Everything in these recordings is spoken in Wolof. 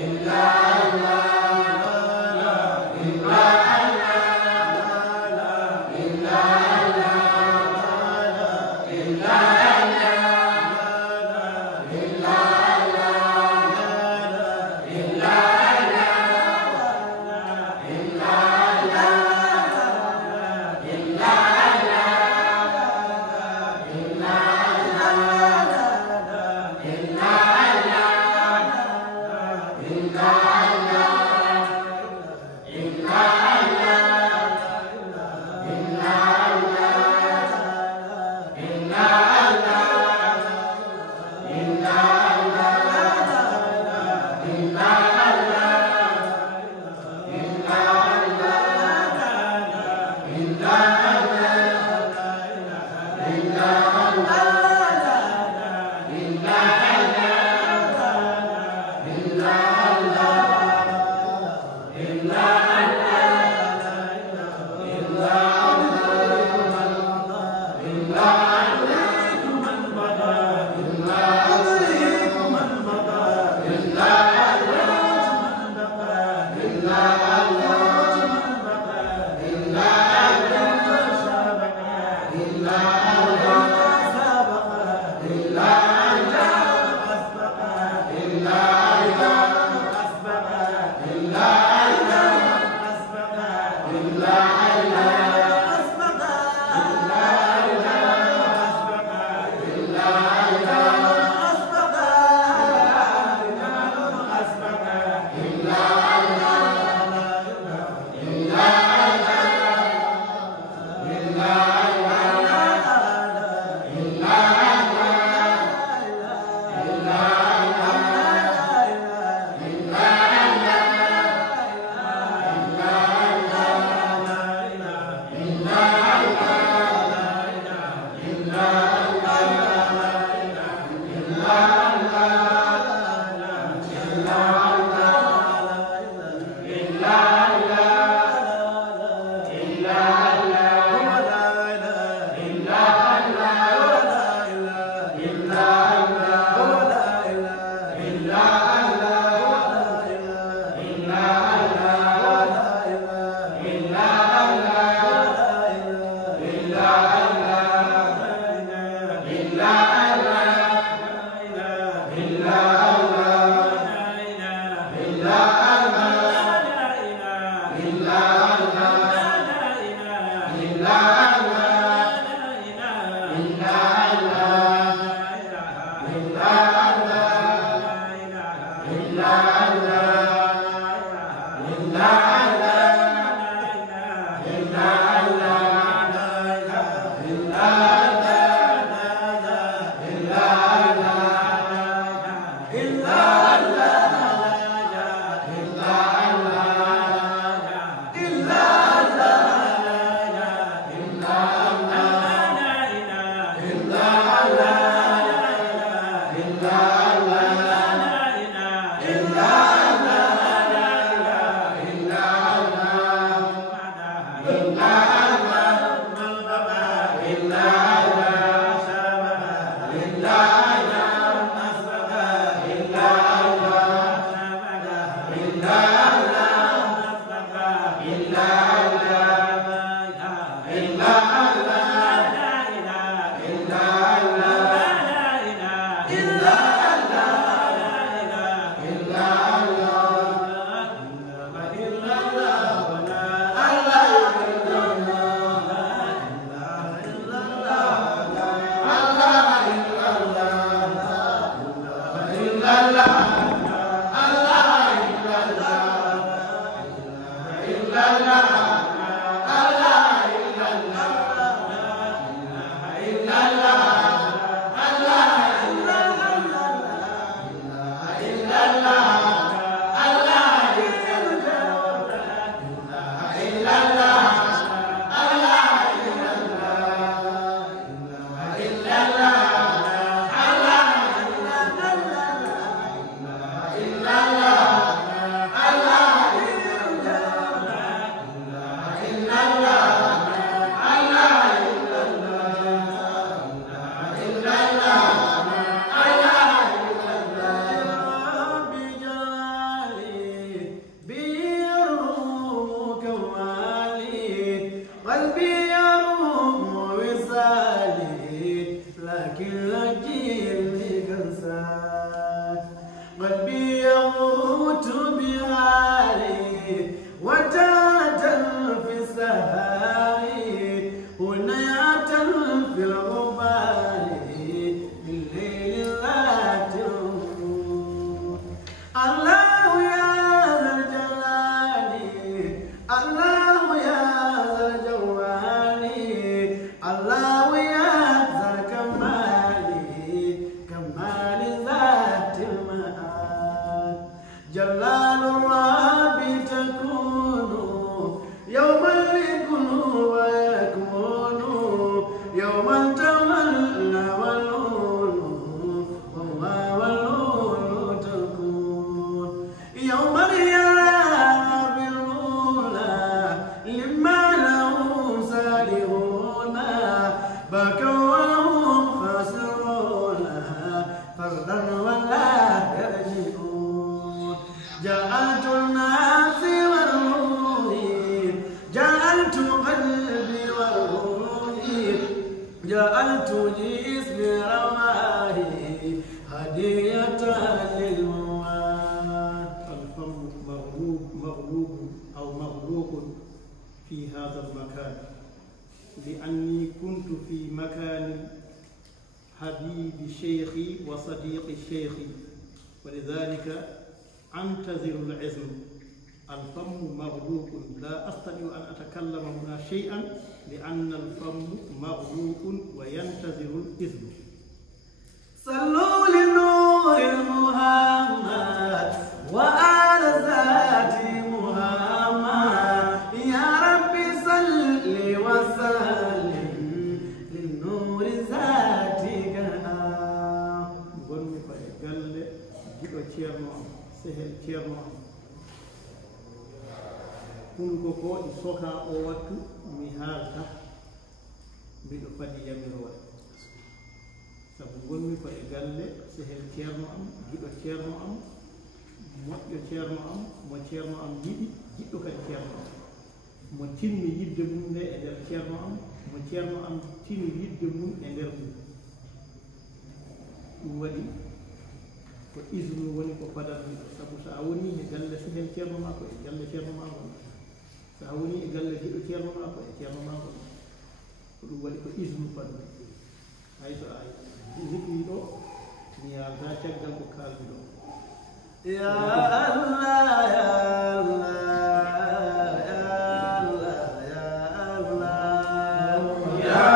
Allah الناس والروح جعلت قلبي وروحي جعلت جسمي رواحي هدية للمواد. الفم مغلوب أو مغلوق في هذا المكان، لأني كنت في مكان حبيب شيخي وصديق شيخي، ولذلك أنتظر العزم. الفم مغلوق، لا أستطيع أن أتكلم هنا شيئا لأن الفم مغلوق وينتظر الإذن. صلوا لنور محمد وآل ذات محمد يا ربي صل وسلم للنور ذاتك. gonmi koye galle jiɗo ceerno am sehel ceerno am, hunduko ko e soka o wattu mi haalta mbiɗo fadi yamirore, sabu gonmi koye galle sehel ceerno am, jiɗo ceerno am, moƴƴo ceerno am, mo ceerno am yiɗi, jiɗɗo kadi ceerno am, mo tinmi yidde mum nde e nder ceerno am, mo ceerno am tini yidde mum e nder mum. ɗum waɗi ko isnu woni ko padatmi, sabu so a woni e galle sehel ceerno ma ko e galle ceerno ma gon, so a woni e galle jiɗo ceerno ma ko e ceerno ma gon, ko ɗum waɗi ko isnu paɗumi. hay so a hiɓɓi ɗo mi yalta caggal ko kalmi ɗo. Ya Allah ya Allah ya Allah ya Allah ya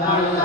Allah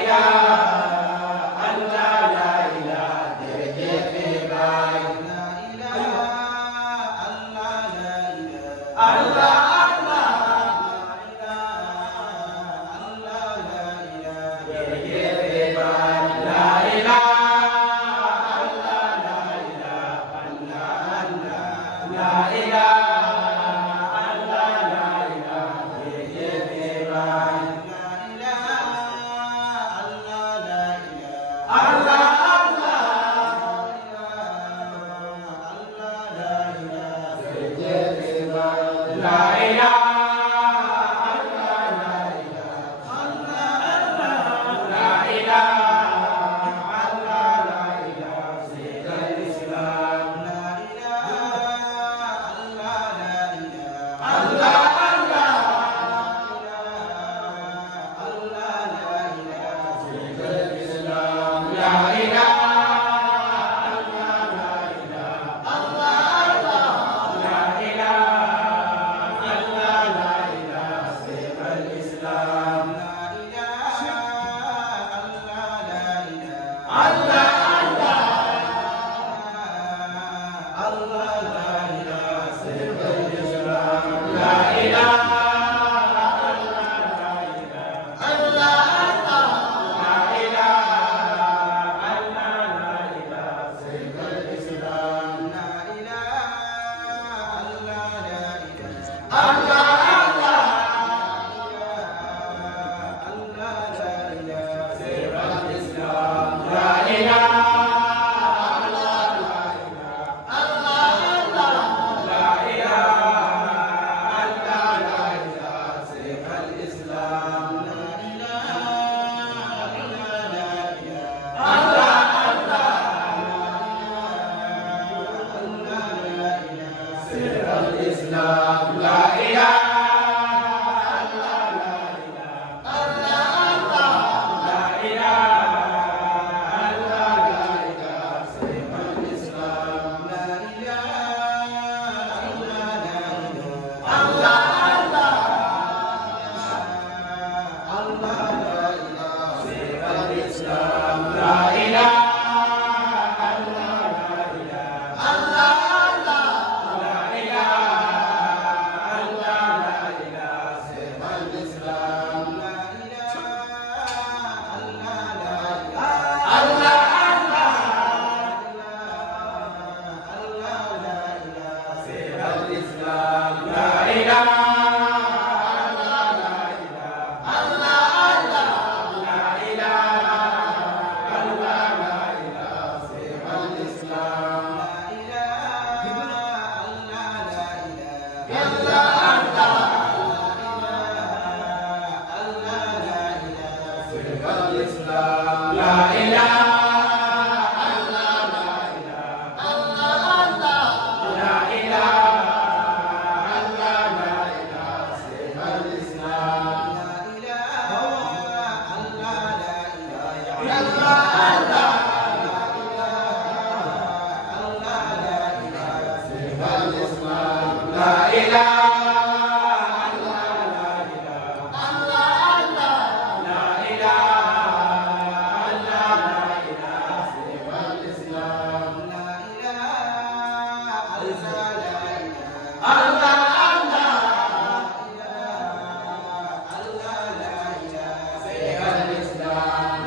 La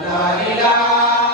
La ilaha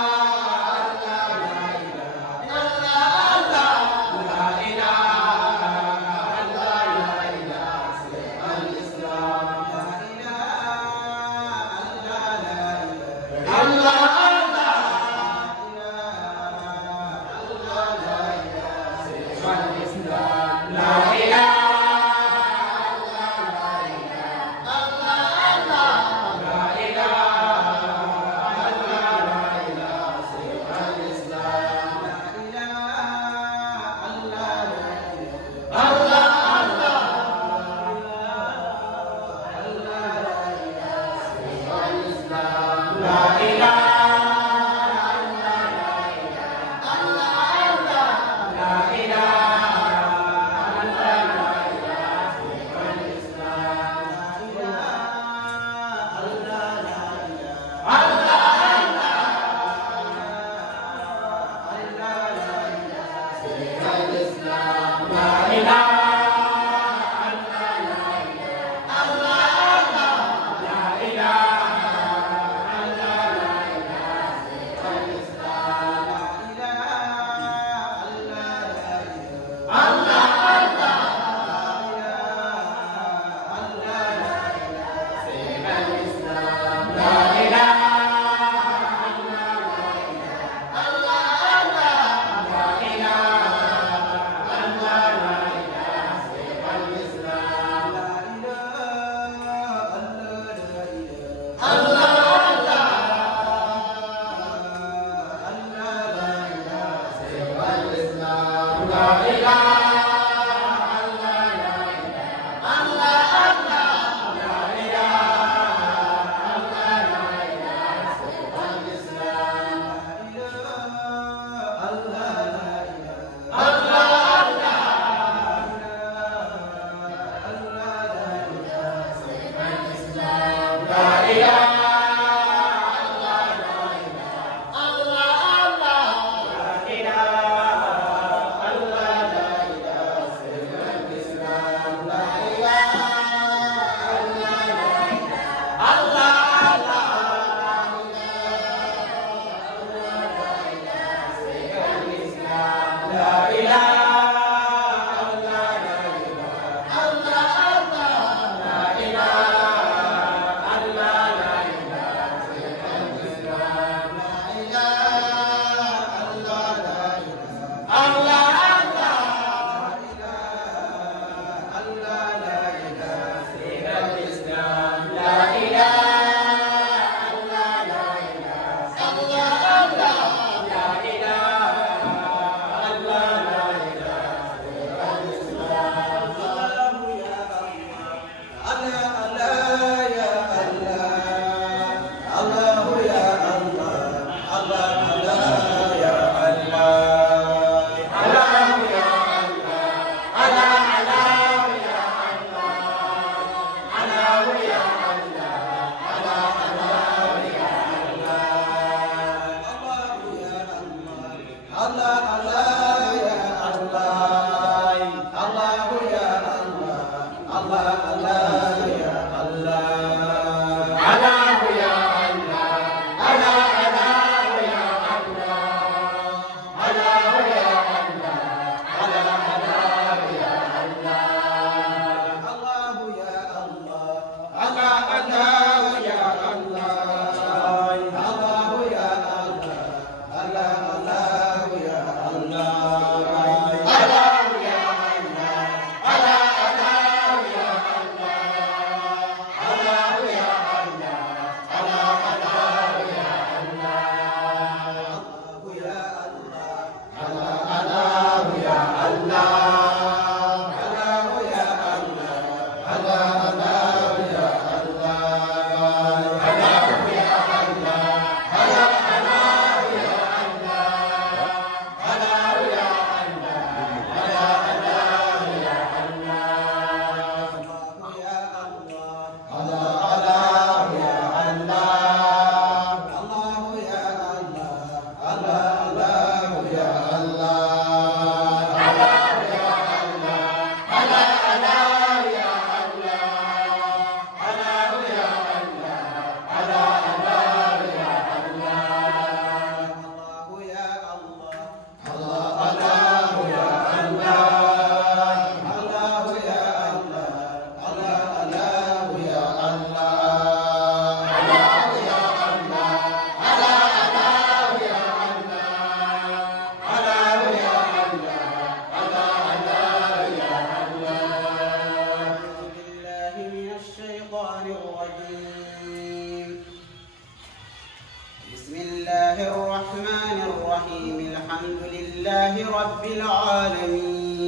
بسم الله الرحمن الرحيم الحمد لله رب العالمين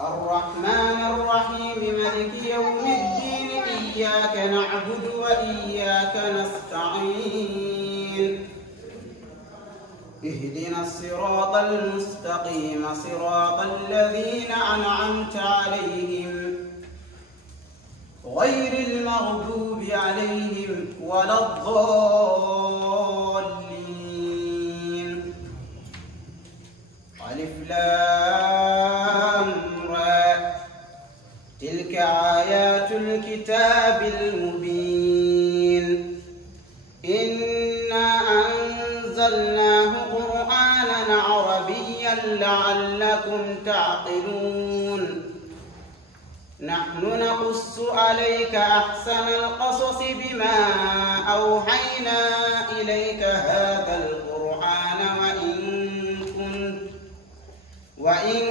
الرحمن الرحيم مالك يوم الدين إياك نعبد وإياك نستعين اهدنا الصراط المستقيم صراط الذين أنعمت عليهم غير المغضوب عليهم ولا الضالين ألف لام را تلك آيات الكتاب المبين إنا أنزلناه قرآنا عربيا لعلكم تعقلون نحن نقص عليك أحسن القصص بما أوحينا إليك هذا القرآن وإن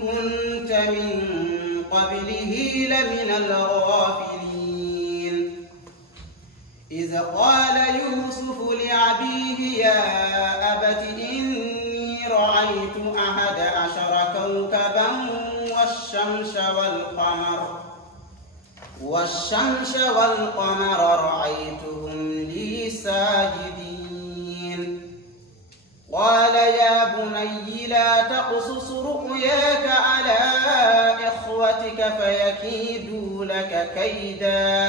كنت من قبله لمن الغافلين إذ قال يوسف لأبيه يا أبت إني رأيت 11 كوكبا والشمس والقمر رأيتهم لي ساجدين قال يا بني لا تقصص رؤياك على إخوتك فيكيدوا لك كيدا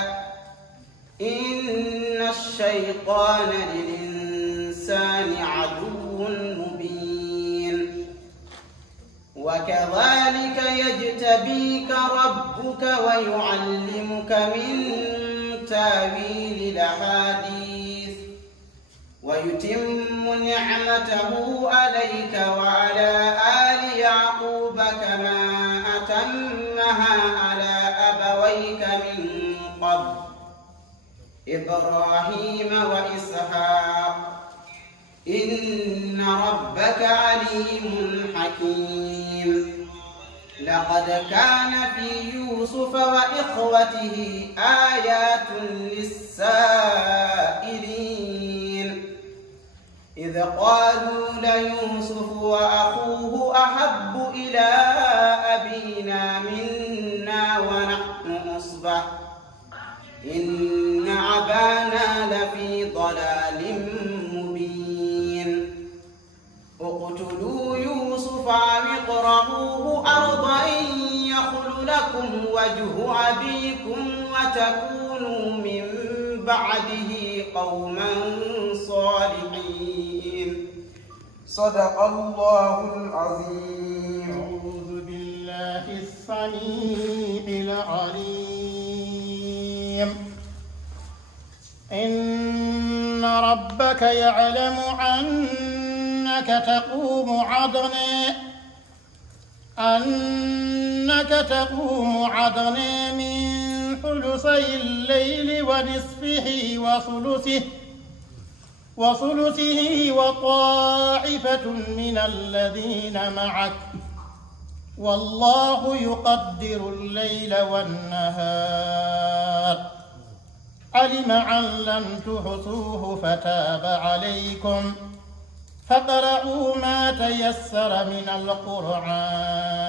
إن الشيطان للإنسان عدو مبين وكذلك يجتبيك ربك ويعلمك من تاويل الأحاديث ويتم نعمته عليك وعلى آل يعقوب كما أتمها على أبويك من قبل إبراهيم وإسحاق إن ربك عليم حكيم لقد كان في يوسف وإخوته آيات للسائلين إذ قالوا ليوسف وأخوه أحب إلى أبينا منا ونحن عصبة إن أبانا لفي ضلال اقتلوا يوسف أو اطرحوه أرضا يخل لكم وجه أبيكم وتكونوا من بعده قوما صالحين صدق الله العظيم. أعوذ بالله السميع العليم. إن ربك يعلم أنك تقوم عدنا من ثلثي الليل ونصفه وثلثه وطائفة من الذين معك والله يقدر الليل والنهار علم أن لم تحصوه فتاب عليكم فاقرؤوا ما تيسر من القرآن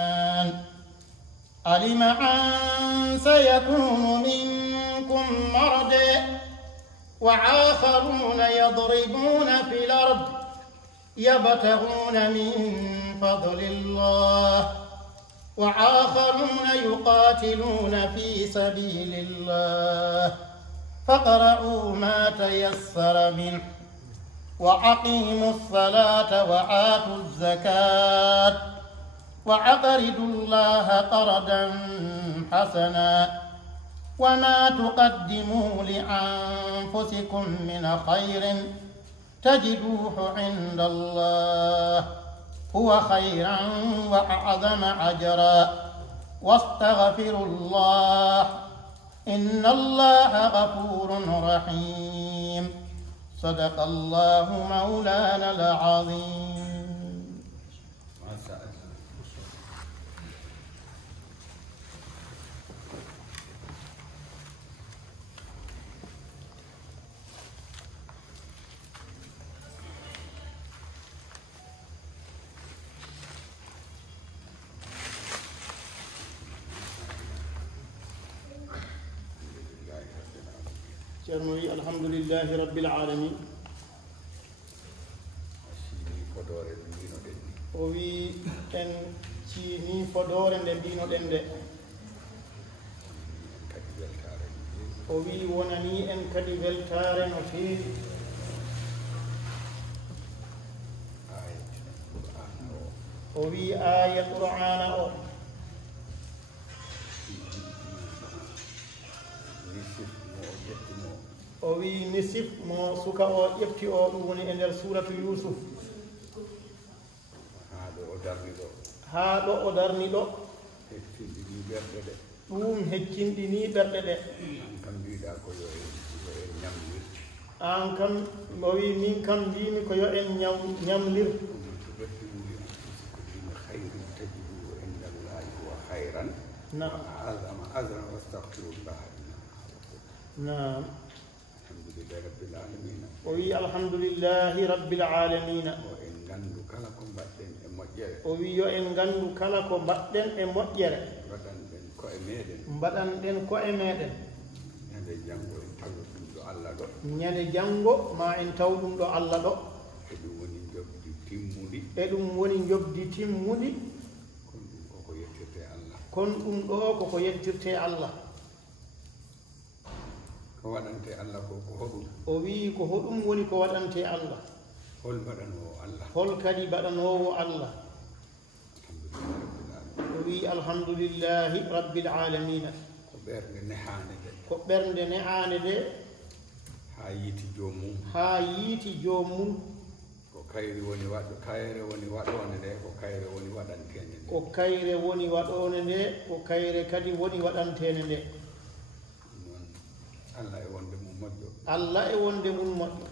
علم أن سيكون منكم مرضى وآخرون يضربون في الأرض يبتغون من فضل الله وآخرون يقاتلون في سبيل الله فاقرؤوا ما تيسر منه وأقيموا الصلاة وآتوا الزكاة وأقرضوا الله قرضا حسنا وما تقدموا لأنفسكم من خير تجدوه عند الله هو خيرا وأعظم أجرا واستغفروا الله إن الله غفور رحيم صدق الله مولانا العظيم. ceerno wi alhamdulillahi rabbil alamin o wi en ciini fodore nde mbinoɗen nde o wi wonani en kadi weltare no feewi o wi aya qur'ana o o wi nisif mo suka o ƴefti o ɗum woni e nder suratu yusuf haa ɗo o darni ɗo ɗum heccinɗini ɓerɗe ɗe an kam o wi min kam mbimi ko yo en ñamlir naam o wi alhamdulillahi rabbil alamina o wi yo en ngandu kala ko mbaɗɗen e moƴƴere mbaɗanɗen ko e meɗen ñande janngo ma en taw ɗum ɗo Allah ɗo e ɗum woni jobdi timmudi kon ɗum ɗo koko yettirte Allah ko waɗante Allah ko hoɗum o wi ko hoɗum woni ko waɗante Allah hol mbaɗanowo Allah hol kadi mbaɗanowo Allah o wi alhamdulillahi rabbil alamina ko ɓernde nehane de ko ɓernde nehane de ha yiiti jomum ko kayre woni waɗone nde ko kayre woni waɗantene nde ko kayre woni waɗone nde ko kayre kadi woni waɗantene nde noon Allah e wonde mum moƴƴo Allah e wonde mum moƴƴo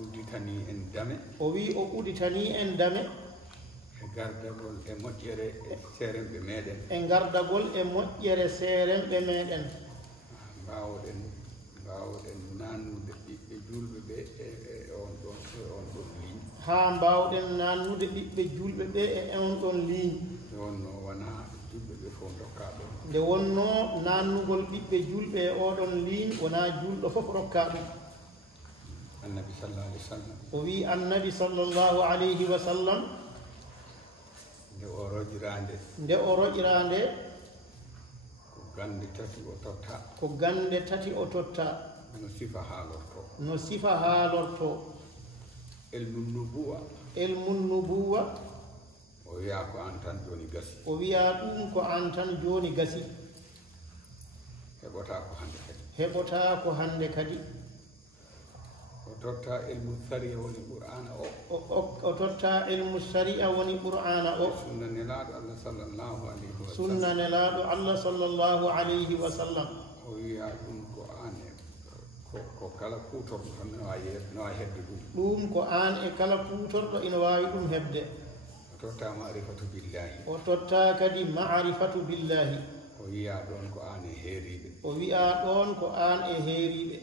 uditani en dame o wi o uditani en dame e gardagol e moƴƴere e seeremɓe meɗen e gardagol e moƴƴere seeremɓe meɗen mbawɗen nannude ɓiɓɓe julɓe ɓe e on ɗon ligne ha mbawɗen nannude ɓiɓɓe julɓe ɓe e on ɗon ligne nde wonno wona julɓe ɓe fof dokka ɗum nde wonno nannugol ɓiɓɓe julɓe e oɗon ligne wona julɗo fof rokka ɗum annabi sallallahu alaihi wa sallam o wi annabi sallllahu alayhi wa sallam nde o roƴirande ko gande tati o totta no sifa haalorto elmun nubuwa o wiya ko an tan joni gasi o wiya ɗum ko an tan joni gasi heɓota ko hande kadi o totta ilmu sariya woni qur'ana o totta ilmu sariya woni qur'ana o sunna nelaɗo Allah sallallahu alayhi wa sallam o wiya ɗum ko an ko kala kutorɗo tan no wawi hebde ɗum ko an e kala kutorɗo ina wawi ɗum hebde o totta ma'rifatu billahi o totta kadi ma'rifatu billahi o wiya ɗon ko an e heeriɓe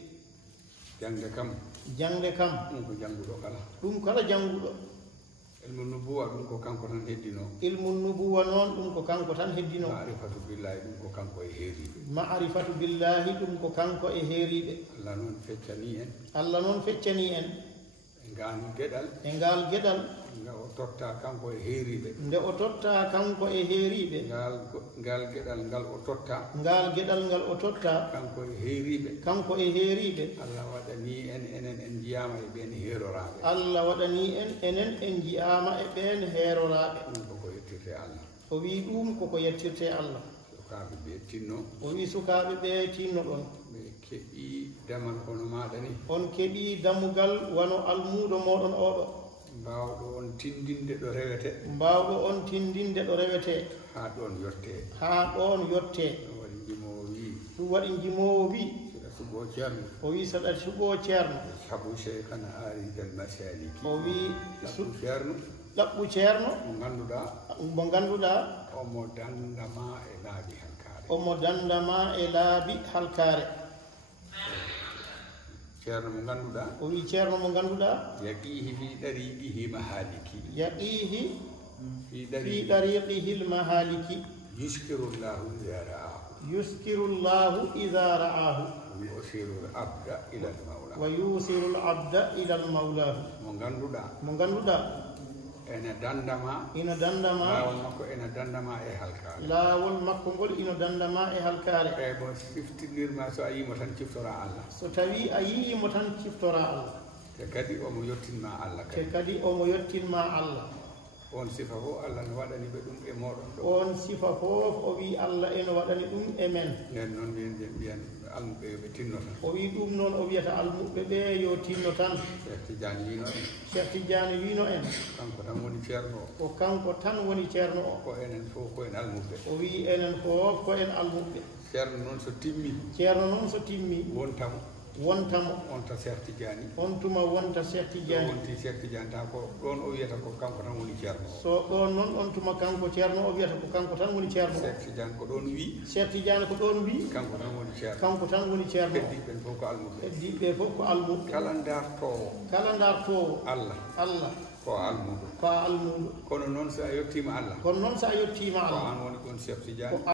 jangde kam ɗum ko jannguɗo kala ɗum kala jannguɗo ilmu nubuwa ɗum ko kanko tan heddino ilmu nubuwa noon ɗum ko kanko tan heddino ma'rifatu billahi ɗum ko kanko e heeriɓe ma'rifatu billahi ɗum ko kanko e heeriɓe Allah noon feccani en e ngal geɗal nde o totta kanko e heeriɓe ngal geɗal ngal o totta kanko e heeriɓe Allah waɗani en enen en jiyama e ɓen heeroraɓe ɗum koko yettirte Allah o wi ɗum koko yettirte Allah sukaɓe ɓe tinno o wi sukaɓe ɓe tinno ɗon ɓe keɓi damal hono maɗa ni on keɓi dammugal wano almuɗo moɗon oɗo mbawɗo on tindinde ɗo rewete ha ɗon yotte ɗum waɗi jimowo wi o wi saɗa suɓo ceerno sabu cheikhana ari del masaliki o wi ɗaɓɓu ceerno mo ganduɗa omo dandama e laabi halkare ceerno mo ganduɗa o wi ceerno mo ganduɗa yaqihi fi dariqihi mahaliki fi dariqihi lmahaliki yuskiru llahu ida ra'ahu yusirul abda ila al-mawla wa yusirul abda ila al-mawla mo ganduɗa ina dandama lawol makko ina dandama e halkare laawol makko ngol ina dandama e halkare e bo siftinirma so a yimo tan ciftora Allah so tawi a yimo tan ciftora Allah te kadi omo yettinma Allah te kadi omo yettinma Allah on sifa fof Allah no waɗani ɓe ɗum e moɗon ɗo on sifa fof o wi Allah eno waɗani ɗum e men nden noon mbiyen almuɓe yoɓe tinno tan o wi ɗum noon o wiyata almuɓe ɓe yo tinno tan Cheikh Tidiane wino en Cheikh Tidiane wino en kanko tan woni ceerno o ko kanko tan woni ceerno o ko enen fof ko en almuɓe o wi enen fof ko en almuɓe ceerno noon so timmi ceerno noon so timmi wontamo onta Cheikh Tidiane on tuma wonta Cheikh Tidiane wonti Cheikh Tidiane ta ko ɗon o wiyata ko kanko tan woni ceerno o so ɗon noon on tuma kanko ceerno o wiyata ko kanko tan woni ceerno Cheikh Tidiane ko ɗon wi Cheikh Tidiane ko ɗon wi kanko tan woni ceerno kanko tan woni ceerno heddiɓe fof ko almuɓe heddiɓe fof ko almuɓe kala dartowo Allah ko almuɗo ko almuɗo kono noon so a yettima Allah kono noon so a yettima ko Allah an woni kon Cheikh Tidiane